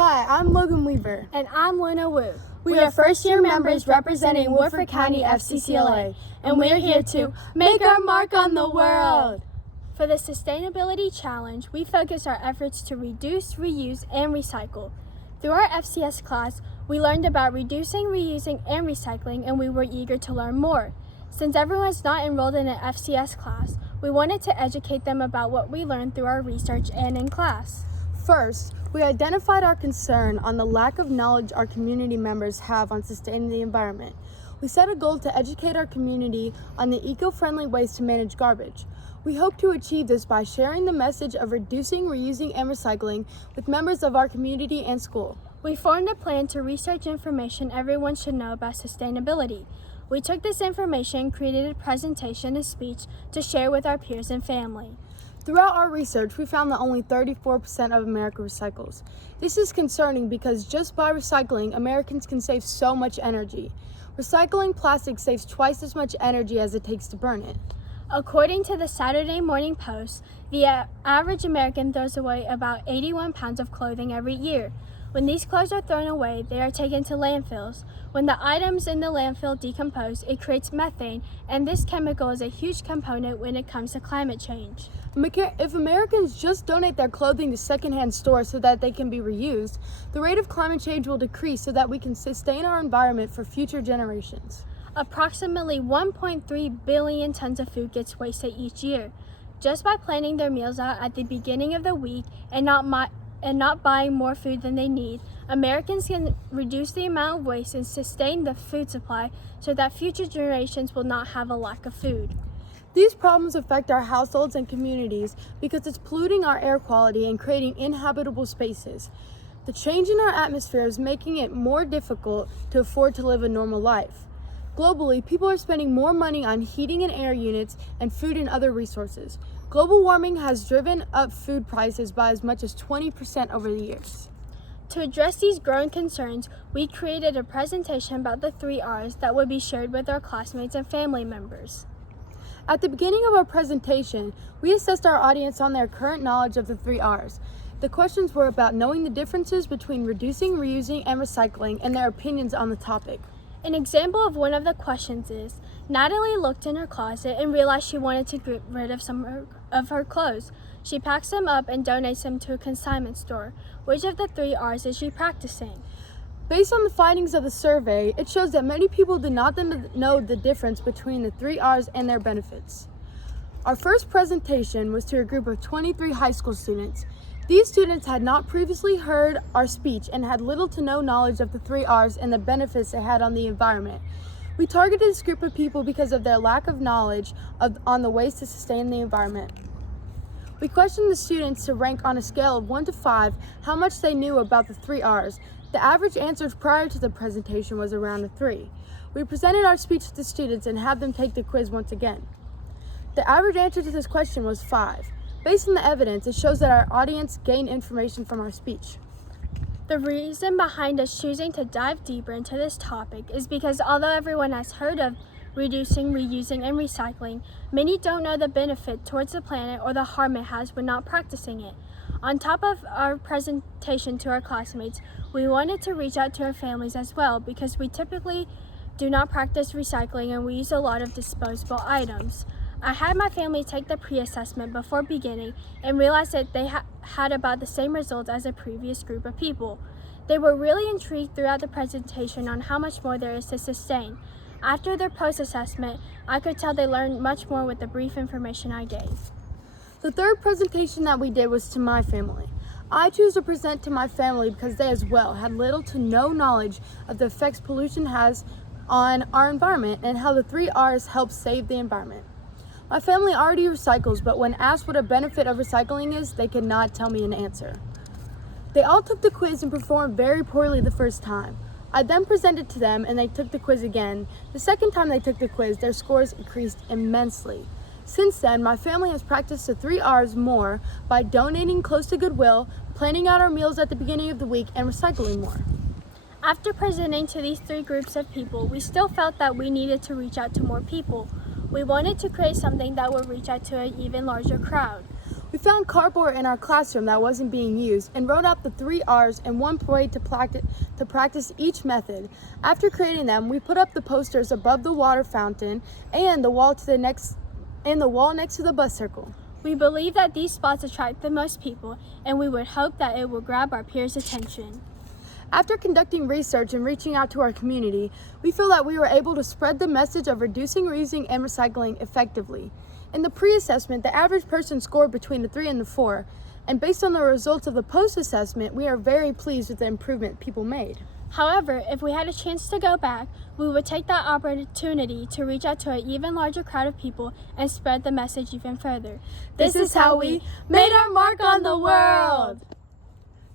Hi, I'm Logan Weaver. And I'm Luna Wu. We are first-year members representing Woodford County FCCLA, and we're here to make our mark on the world. For the Sustainability Challenge, we focus our efforts to reduce, reuse, and recycle. Through our FCS class, we learned about reducing, reusing, and recycling, and we were eager to learn more. Since everyone's not enrolled in an FCS class, we wanted to educate them about what we learned through our research and in class. First, we identified our concern on the lack of knowledge our community members have on sustaining the environment. We set a goal to educate our community on the eco-friendly ways to manage garbage. We hope to achieve this by sharing the message of reducing, reusing, and recycling with members of our community and school. We formed a plan to research information everyone should know about sustainability. We took this information and created a presentation and speech to share with our peers and family. Throughout our research, we found that only 34% of America recycles. This is concerning because just by recycling, Americans can save so much energy. Recycling plastic saves twice as much energy as it takes to burn it. According to the Saturday Morning Post, the average American throws away about 81 pounds of clothing every year. When these clothes are thrown away, they are taken to landfills. When the items in the landfill decompose, it creates methane, and this chemical is a huge component when it comes to climate change. If Americans just donate their clothing to secondhand stores so that they can be reused, the rate of climate change will decrease so that we can sustain our environment for future generations. Approximately 1.3 billion tons of food gets wasted each year. Just by planning their meals out at the beginning of the week and not buying more food than they need, Americans can reduce the amount of waste and sustain the food supply so that future generations will not have a lack of food. These problems affect our households and communities because it's polluting our air quality and creating inhabitable spaces. The change in our atmosphere is making it more difficult to afford to live a normal life. Globally, people are spending more money on heating and air units and food and other resources. Global warming has driven up food prices by as much as 20% over the years. To address these growing concerns, we created a presentation about the 3 R's that would be shared with our classmates and family members. At the beginning of our presentation, we assessed our audience on their current knowledge of the 3 R's. The questions were about knowing the differences between reducing, reusing, and recycling and their opinions on the topic. An example of one of the questions is, Natalie looked in her closet and realized she wanted to get rid of some of her clothes. She packs them up and donates them to a consignment store. Which of the 3 R's is she practicing? Based on the findings of the survey, it shows that many people did not know the difference between the 3 R's and their benefits. Our first presentation was to a group of 23 high school students. These students had not previously heard our speech and had little to no knowledge of the 3 R's and the benefits it had on the environment. We targeted this group of people because of their lack of knowledge on the ways to sustain the environment. We questioned the students to rank on a scale of 1 to 5 how much they knew about the 3 R's. The average answers prior to the presentation was around a 3. We presented our speech to the students and had them take the quiz once again. The average answer to this question was 5. Based on the evidence, it shows that our audience gained information from our speech. The reason behind us choosing to dive deeper into this topic is because although everyone has heard of reducing, reusing, and recycling, many don't know the benefit towards the planet or the harm it has when not practicing it. On top of our presentation to our classmates, we wanted to reach out to our families as well because we typically do not practice recycling and we use a lot of disposable items. I had my family take the pre-assessment before beginning and realized that they had about the same results as a previous group of people. They were really intrigued throughout the presentation on how much more there is to sustain. After their post-assessment, I could tell they learned much more with the brief information I gave. The third presentation that we did was to my family. I choose to present to my family because they as well had little to no knowledge of the effects pollution has on our environment and how the 3 R's help save the environment. My family already recycles, but when asked what a benefit of recycling is, they could not tell me an answer. They all took the quiz and performed very poorly the first time. I then presented to them and they took the quiz again. The second time they took the quiz, their scores increased immensely. Since then, my family has practiced the 3 R's more by donating close to Goodwill, planning out our meals at the beginning of the week, and recycling more. After presenting to these 3 groups of people, we still felt that we needed to reach out to more people. We wanted to create something that would reach out to an even larger crowd. We found cardboard in our classroom that wasn't being used and wrote out the 3 R's and one way to practice each method. After creating them, we put up the posters above the water fountain and the wall next to the bus circle. We believe that these spots attract the most people, and we would hope that it will grab our peers' attention. After conducting research and reaching out to our community, we feel that we were able to spread the message of reducing, reusing, and recycling effectively. In the pre-assessment, the average person scored between a 3 and a 4, and based on the results of the post-assessment, we are very pleased with the improvement people made. However, if we had a chance to go back, we would take that opportunity to reach out to an even larger crowd of people and spread the message even further. This is how we made our mark on the world!